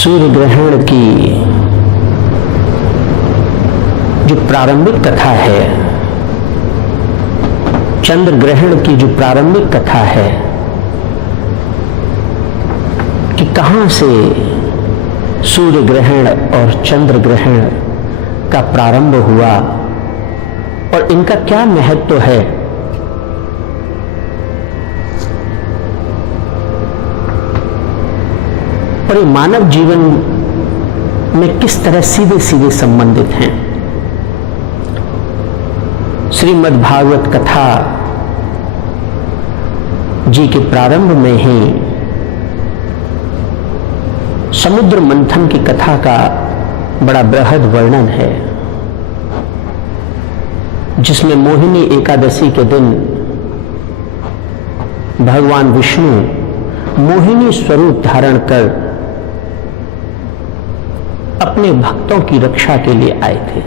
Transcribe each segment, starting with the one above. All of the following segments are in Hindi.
सूर्य ग्रहण की जो प्रारंभिक कथा है, चंद्र ग्रहण की जो प्रारंभिक कथा है कि कहां से सूर्य ग्रहण और चंद्र ग्रहण का प्रारंभ हुआ और इनका क्या महत्व है, और ये मानव जीवन में किस तरह सीधे सीधे संबंधित हैं। श्रीमद् भागवत कथा जी के प्रारंभ में ही समुद्र मंथन की कथा का बड़ा बृहद वर्णन है, जिसमें मोहिनी एकादशी के दिन भगवान विष्णु मोहिनी स्वरूप धारण कर अपने भक्तों की रक्षा के लिए आए थे।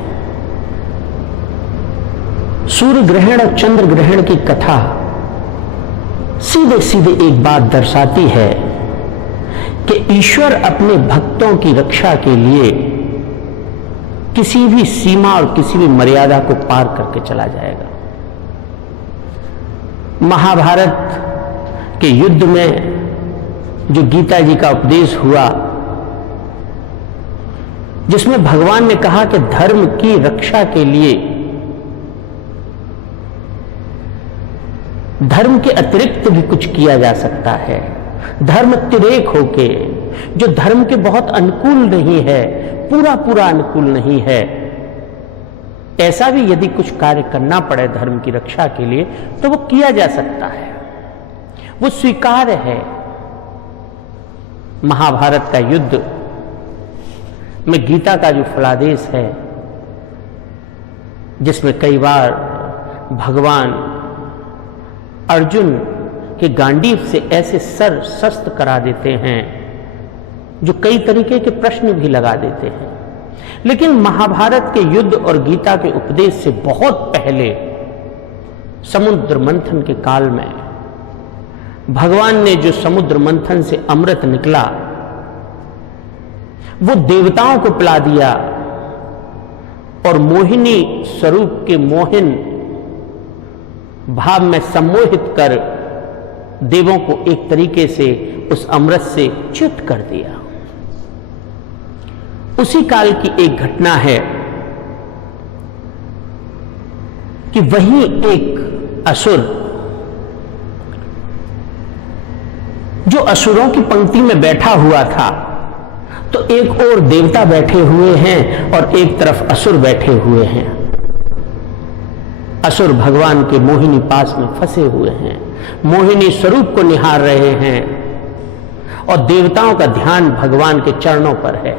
सूर्य ग्रहण और चंद्र ग्रहण की कथा सीधे सीधे एक बात दर्शाती है कि ईश्वर अपने भक्तों की रक्षा के लिए किसी भी सीमा और किसी भी मर्यादा को पार करके चला जाएगा। महाभारत के युद्ध में जो गीता जी का उपदेश हुआ, जिसमें भगवान ने कहा कि धर्म की रक्षा के लिए धर्म के अतिरिक्त भी कुछ किया जा सकता है। धर्म तिरेक होके, जो धर्म के बहुत अनुकूल नहीं है, पूरा पूरा अनुकूल नहीं है, ऐसा भी यदि कुछ कार्य करना पड़े धर्म की रक्षा के लिए तो वो किया जा सकता है, वो स्वीकार्य है। महाभारत का युद्ध में गीता का जो फलादेश है, जिसमें कई बार भगवान अर्जुन के गांडीव से ऐसे शस्त्र करा देते हैं जो कई तरीके के प्रश्न भी लगा देते हैं, लेकिन महाभारत के युद्ध और गीता के उपदेश से बहुत पहले समुद्र मंथन के काल में भगवान ने जो समुद्र मंथन से अमृत निकला वो देवताओं को पिला दिया और मोहिनी स्वरूप के मोहन भाव में सम्मोहित कर देवों को एक तरीके से उस अमृत से च्युत कर दिया। उसी काल की एक घटना है कि वहीं एक असुर, जो असुरों की पंक्ति में बैठा हुआ था, तो एक और देवता बैठे हुए हैं और एक तरफ असुर बैठे हुए हैं। असुर भगवान के मोहिनी पास में फंसे हुए हैं, मोहिनी स्वरूप को निहार रहे हैं और देवताओं का ध्यान भगवान के चरणों पर है।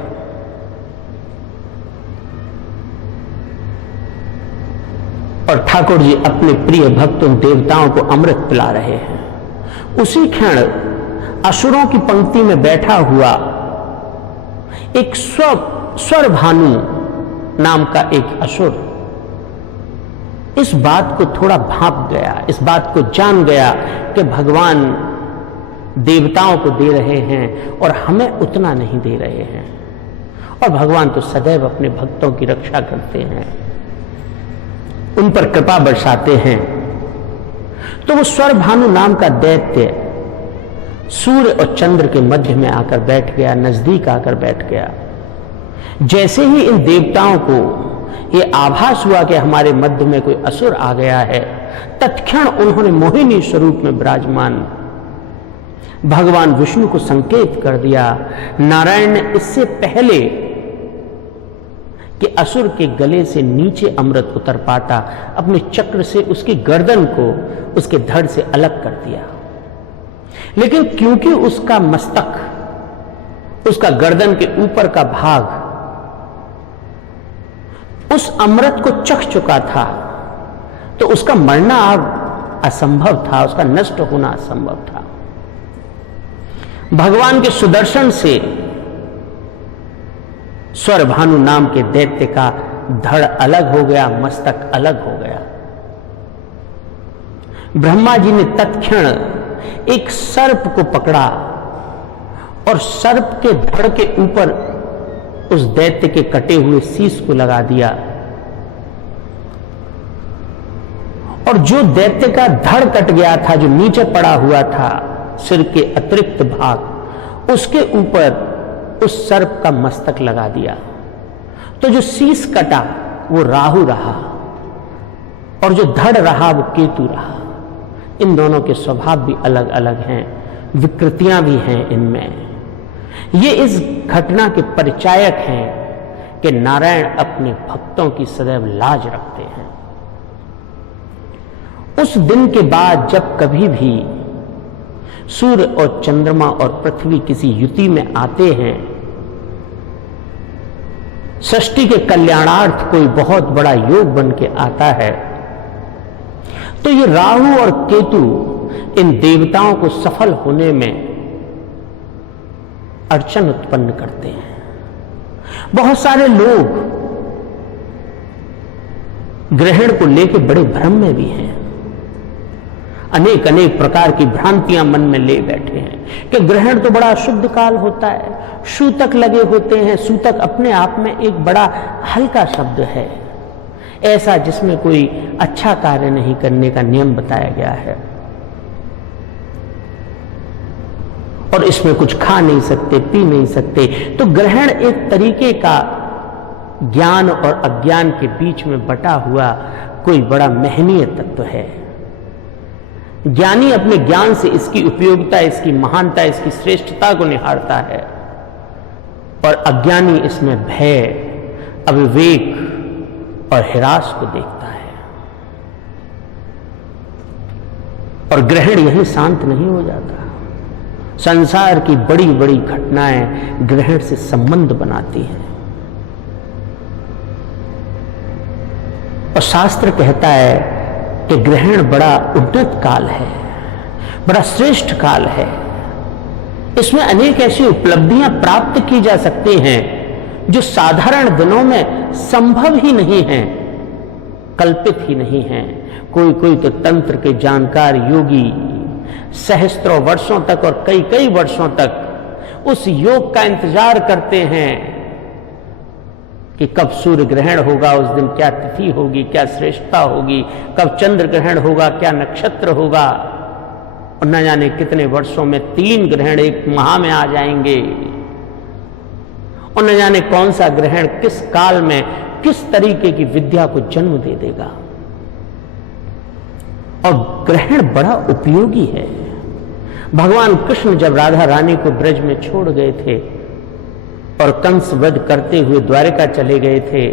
और ठाकुर जी अपने प्रिय भक्तों देवताओं को अमृत पिला रहे हैं। उसी क्षण असुरों की पंक्ति में बैठा हुआ एक स्वर भानु नाम का एक असुर इस बात को थोड़ा भांप गया, इस बात को जान गया कि भगवान देवताओं को दे रहे हैं और हमें उतना नहीं दे रहे हैं, और भगवान तो सदैव अपने भक्तों की रक्षा करते हैं, उन पर कृपा बरसाते हैं। तो वो स्वर भानु नाम का दैत्य सूर्य और चंद्र के मध्य में आकर बैठ गया, नजदीक आकर बैठ गया। जैसे ही इन देवताओं को ये आभास हुआ कि हमारे मध्य में कोई असुर आ गया है, तत्क्षण उन्होंने मोहिनी स्वरूप में विराजमान भगवान विष्णु को संकेत कर दिया। नारायण ने इससे पहले कि असुर के गले से नीचे अमृत उतर पाता, अपने चक्र से उसकी गर्दन को उसके धड़ से अलग कर दिया। लेकिन क्योंकि उसका मस्तक, उसका गर्दन के ऊपर का भाग उस अमृत को चख चुका था, तो उसका मरना अब असंभव था, उसका नष्ट होना असंभव था। भगवान के सुदर्शन से स्वर भानु नाम के दैत्य का धड़ अलग हो गया, मस्तक अलग हो गया। ब्रह्मा जी ने तत्क्षण एक सर्प को पकड़ा और सर्प के धड़ के ऊपर उस दैत्य के कटे हुए शीश को लगा दिया। और जो दैत्य का धड़ कट गया था, जो नीचे पड़ा हुआ था सिर के अतिरिक्त भाग, उसके ऊपर उस सर्प का मस्तक लगा दिया। तो जो शीश कटा वो राहु रहा और जो धड़ रहा वो केतु रहा। इन दोनों के स्वभाव भी अलग अलग हैं, विकृतियां भी हैं इनमें। ये इस घटना के परिचायक हैं कि नारायण अपने भक्तों की सदैव लाज रखते हैं। उस दिन के बाद जब कभी भी सूर्य और चंद्रमा और पृथ्वी किसी युति में आते हैं, सृष्टि के कल्याणार्थ कोई बहुत बड़ा योग बन के आता है, तो ये राहु और केतु इन देवताओं को सफल होने में अड़चन उत्पन्न करते हैं। बहुत सारे लोग ग्रहण को लेकर बड़े भ्रम में भी हैं। अनेक अनेक प्रकार की भ्रांतियां मन में ले बैठे हैं कि ग्रहण तो बड़ा शुद्ध काल होता है, सूतक लगे होते हैं। सूतक अपने आप में एक बड़ा हल्का शब्द है, ऐसा जिसमें कोई अच्छा कार्य नहीं करने का नियम बताया गया है, और इसमें कुछ खा नहीं सकते, पी नहीं सकते। तो ग्रहण एक तरीके का ज्ञान और अज्ञान के बीच में बटा हुआ कोई बड़ा महनीय तत्व है। ज्ञानी अपने ज्ञान से इसकी उपयोगिता, इसकी महानता, इसकी श्रेष्ठता को निहारता है, और अज्ञानी इसमें भय, अविवेक और हिरास को देखता है। और ग्रहण यही शांत नहीं हो जाता। संसार की बड़ी बड़ी घटनाएं ग्रहण से संबंध बनाती हैं। और शास्त्र कहता है कि ग्रहण बड़ा उन्नत काल है, बड़ा श्रेष्ठ काल है। इसमें अनेक ऐसी उपलब्धियां प्राप्त की जा सकती हैं जो साधारण दिनों में संभव ही नहीं है, कल्पित ही नहीं है। कोई कोई तो तंत्र के जानकार योगी सहस्त्रों वर्षों तक और कई कई वर्षों तक उस योग का इंतजार करते हैं कि कब सूर्य ग्रहण होगा, उस दिन क्या तिथि होगी, क्या श्रेष्ठता होगी, कब चंद्र ग्रहण होगा, क्या नक्षत्र होगा, और न जाने कितने वर्षों में 3 ग्रहण एक माह में आ जाएंगे, और न जाने कौन सा ग्रहण किस काल में किस तरीके की विद्या को जन्म दे देगा। और ग्रहण बड़ा उपयोगी है। भगवान कृष्ण जब राधा रानी को ब्रज में छोड़ गए थे और कंस वध करते हुए द्वारिका चले गए थे,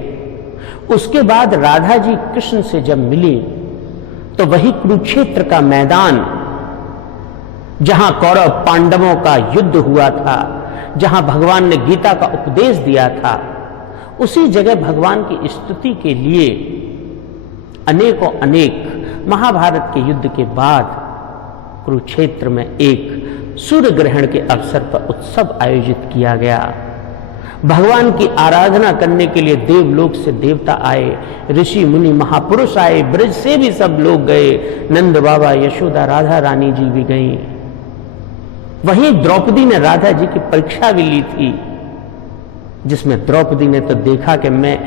उसके बाद राधा जी कृष्ण से जब मिली तो वही कुरुक्षेत्र का मैदान, जहां कौरव पांडवों का युद्ध हुआ था, जहां भगवान ने गीता का उपदेश दिया था, उसी जगह भगवान की स्तुति के लिए अनेकों अनेक महाभारत के युद्ध के बाद कुरुक्षेत्र में एक सूर्य ग्रहण के अवसर पर उत्सव आयोजित किया गया। भगवान की आराधना करने के लिए देवलोक से देवता आए, ऋषि मुनि महापुरुष आए, ब्रज से भी सब लोग गए, नंद बाबा, यशोदा, राधा रानी जी भी गई। वहीं द्रौपदी ने राधा जी की परीक्षा भी ली थी, जिसमें द्रौपदी ने तो देखा कि मैं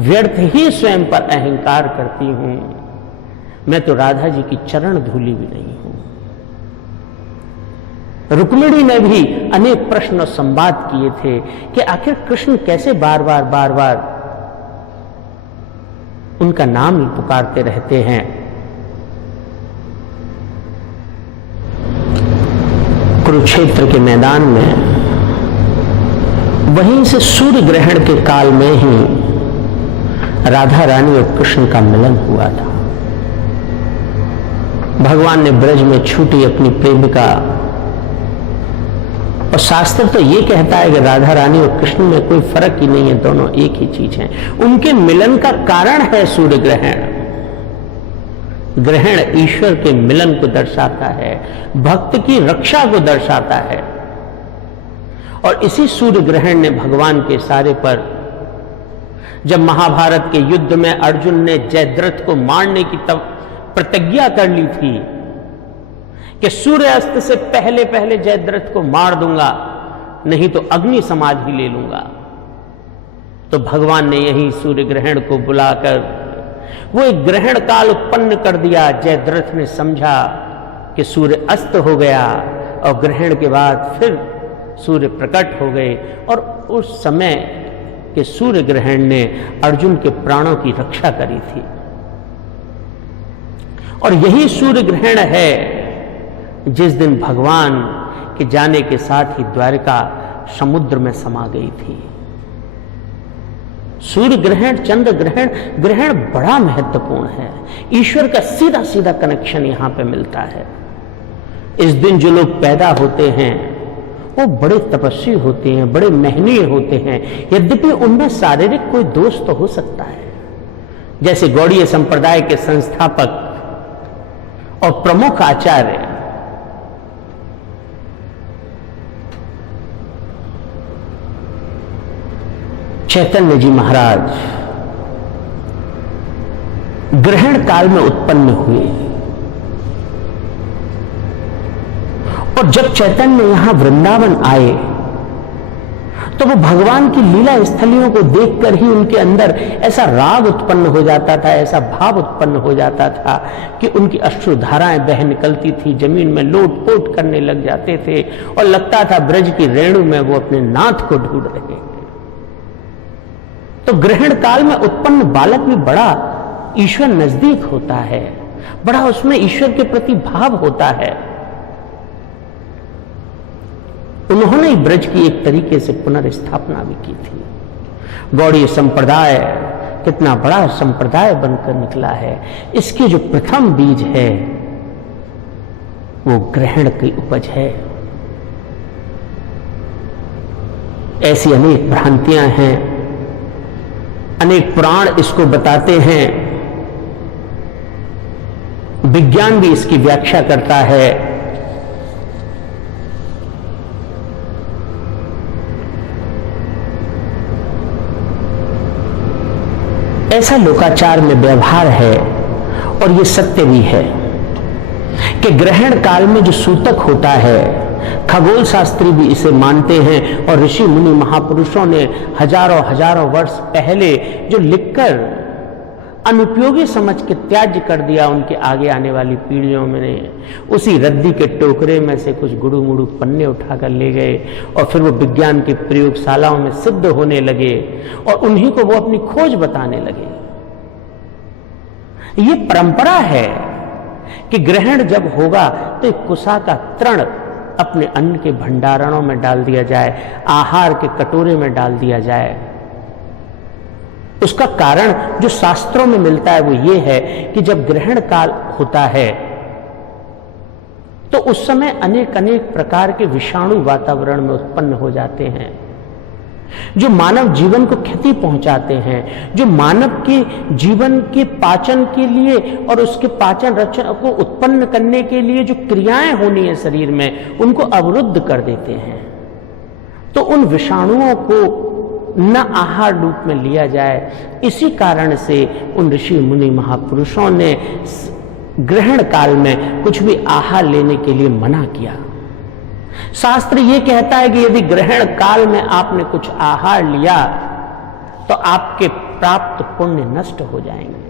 व्यर्थ ही स्वयं पर अहंकार करती हूं, मैं तो राधा जी की चरण धूली भी नहीं हूं। रुक्मिणी ने भी अनेक प्रश्न और संवाद किए थे कि आखिर कृष्ण कैसे बार बार उनका नाम ही पुकारते रहते हैं। कुरुक्षेत्र के मैदान में वहीं से सूर्य ग्रहण के काल में ही राधा रानी और कृष्ण का मिलन हुआ था। भगवान ने ब्रज में छूटी अपनी प्रेमिका, और शास्त्र तो ये कहता है कि राधा रानी और कृष्ण में कोई फर्क ही नहीं है, दोनों एक ही चीज हैं। उनके मिलन का कारण है सूर्य ग्रहण। ग्रहण ईश्वर के मिलन को दर्शाता है, भक्त की रक्षा को दर्शाता है। और इसी सूर्य ग्रहण ने भगवान के सारे पर, जब महाभारत के युद्ध में अर्जुन ने जयद्रथ को मारने की तब प्रतिज्ञा कर ली थी कि सूर्यास्त से पहले पहले जयद्रथ को मार दूंगा, नहीं तो अग्नि समाधि ले लूंगा। तो भगवान ने यही सूर्य ग्रहण को बुलाकर वो एक ग्रहण काल उत्पन्न कर दिया। जयद्रथ ने समझा कि सूर्य अस्त हो गया और ग्रहण के बाद फिर सूर्य प्रकट हो गए, और उस समय के सूर्य ग्रहण ने अर्जुन के प्राणों की रक्षा करी थी। और यही सूर्य ग्रहण है जिस दिन भगवान के जाने के साथ ही द्वारिका समुद्र में समा गई थी। सूर्य ग्रहण, चंद्र ग्रहण, ग्रहण बड़ा महत्वपूर्ण है। ईश्वर का सीधा सीधा कनेक्शन यहां पे मिलता है। इस दिन जो लोग पैदा होते हैं वो बड़े तपस्वी होते हैं, बड़े मेहनती होते हैं। यद्यपि उनमें शारीरिक कोई दोष तो हो सकता है, जैसे गौड़ीय संप्रदाय के संस्थापक और प्रमुख आचार्य चैतन्य जी महाराज ग्रहण काल में उत्पन्न हुए। और जब चैतन्य यहां वृंदावन आए तो वो भगवान की लीला स्थलियों को देखकर ही उनके अंदर ऐसा राग उत्पन्न हो जाता था, ऐसा भाव उत्पन्न हो जाता था कि उनकी अश्रुधाराएं बह निकलती थी, जमीन में लोट-पोट करने लग जाते थे और लगता था ब्रज की रेणु में वो अपने नाथ को ढूंढ रहे हैं। तो ग्रहण काल में उत्पन्न बालक भी बड़ा ईश्वर नजदीक होता है, बड़ा उसमें ईश्वर के प्रति भाव होता है। उन्होंने ब्रज की एक तरीके से पुनर्स्थापना भी की थी। गौड़ीय संप्रदाय कितना बड़ा संप्रदाय बनकर निकला है। इसकी जो प्रथम बीज है वो ग्रहण की उपज है। ऐसी अनेक भ्रांतियां हैं, अनेक पुराण इसको बताते हैं, विज्ञान भी इसकी व्याख्या करता है। ऐसा लोकाचार में व्यवहार है और ये सत्य भी है कि ग्रहण काल में जो सूतक होता है, खगोल शास्त्री भी इसे मानते हैं और ऋषि मुनि महापुरुषों ने हजारों हजारों वर्ष पहले जो लिखकर अनुपयोगी समझ के त्याज्य कर दिया, उनके आगे आने वाली पीढ़ियों में उसी रद्दी के टोकरे में से कुछ गुड़ू मुड़ू पन्ने उठाकर ले गए और फिर वो विज्ञान की प्रयोगशालाओं में सिद्ध होने लगे और उन्हीं को वो अपनी खोज बताने लगे। ये परंपरा है कि ग्रहण जब होगा तो एक कुसा का तृण अपने अन्न के भंडारणों में डाल दिया जाए, आहार के कटोरे में डाल दिया जाए। उसका कारण जो शास्त्रों में मिलता है वो ये है कि जब ग्रहण काल होता है तो उस समय अनेक अनेक प्रकार के विषाणु वातावरण में उत्पन्न हो जाते हैं, जो मानव जीवन को क्षति पहुंचाते हैं, जो मानव के जीवन के पाचन के लिए और उसके पाचन रक्षण को उत्पन्न करने के लिए जो क्रियाएं होनी है शरीर में, उनको अवरुद्ध कर देते हैं। तो उन विषाणुओं को न आहार रूप में लिया जाए। इसी कारण से उन ऋषि मुनि महापुरुषों ने ग्रहण काल में कुछ भी आहार लेने के लिए मना किया। शास्त्र ये कहता है कि यदि ग्रहण काल में आपने कुछ आहार लिया तो आपके प्राप्त पुण्य नष्ट हो जाएंगे।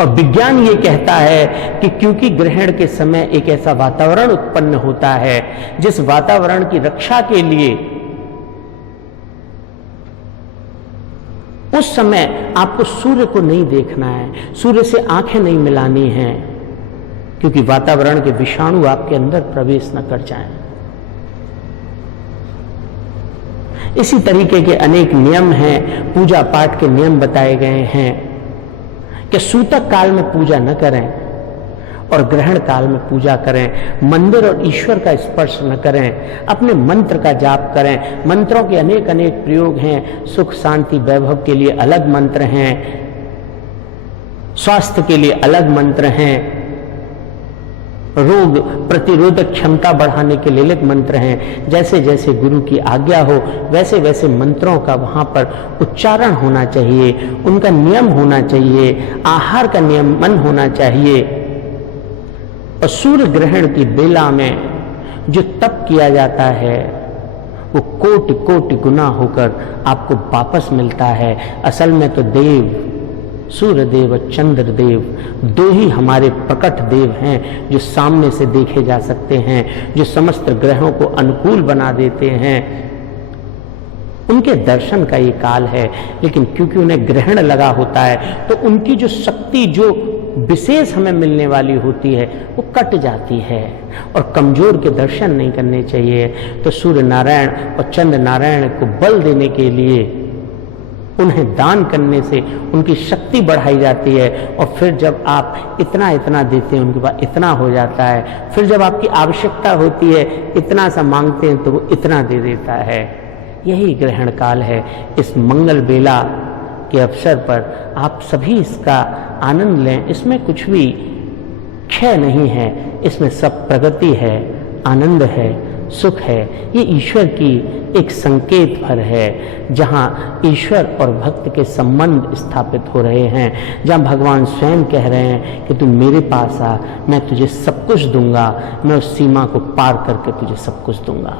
और विज्ञान ये कहता है कि क्योंकि ग्रहण के समय एक ऐसा वातावरण उत्पन्न होता है जिस वातावरण की रक्षा के लिए उस समय आपको सूर्य को नहीं देखना है, सूर्य से आंखें नहीं मिलानी हैं, क्योंकि वातावरण के विषाणु आपके अंदर प्रवेश न कर जाएं। इसी तरीके के अनेक नियम हैं, पूजा पाठ के नियम बताए गए हैं कि सूतक काल में पूजा न करें और ग्रहण काल में पूजा करें, मंदिर और ईश्वर का स्पर्श न करें, अपने मंत्र का जाप करें। मंत्रों के अनेक अनेक प्रयोग हैं, सुख शांति वैभव के लिए अलग मंत्र हैं, स्वास्थ्य के लिए अलग मंत्र हैं, रोग प्रतिरोधक क्षमता बढ़ाने के लिए अलग मंत्र हैं। जैसे जैसे गुरु की आज्ञा हो वैसे वैसे मंत्रों का वहां पर उच्चारण होना चाहिए, उनका नियम होना चाहिए, आहार का नियमन होना चाहिए। और सूर्य ग्रहण की बेला में जो तप किया जाता है वो कोटि कोटि गुना होकर आपको वापस मिलता है। असल में तो देव, सूर्य देव और चंद्र देव दो ही हमारे प्रकट देव हैं जो सामने से देखे जा सकते हैं, जो समस्त ग्रहों को अनुकूल बना देते हैं। उनके दर्शन का ये काल है, लेकिन क्योंकि उन्हें ग्रहण लगा होता है तो उनकी जो शक्ति, जो विशेष हमें मिलने वाली होती है, वो कट जाती है और कमजोर के दर्शन नहीं करने चाहिए। तो सूर्य नारायण और चंद्र नारायण को बल देने के लिए उन्हें दान करने से उनकी शक्ति बढ़ाई जाती है। और फिर जब आप इतना इतना देते हैं, उनके पास इतना हो जाता है। फिर जब आपकी आवश्यकता होती है, इतना सा मांगते हैं तो वो इतना दे देता है। यही ग्रहण काल है। इस मंगल बेला के अवसर पर आप सभी इसका आनंद लें। इसमें कुछ भी क्षय नहीं है, इसमें सब प्रगति है, आनंद है, सुख है। ये ईश्वर की एक संकेत भर है, जहाँ ईश्वर और भक्त के संबंध स्थापित हो रहे हैं, जहाँ भगवान स्वयं कह रहे हैं कि तू मेरे पास आ, मैं तुझे सब कुछ दूंगा, मैं उस सीमा को पार करके तुझे सब कुछ दूंगा।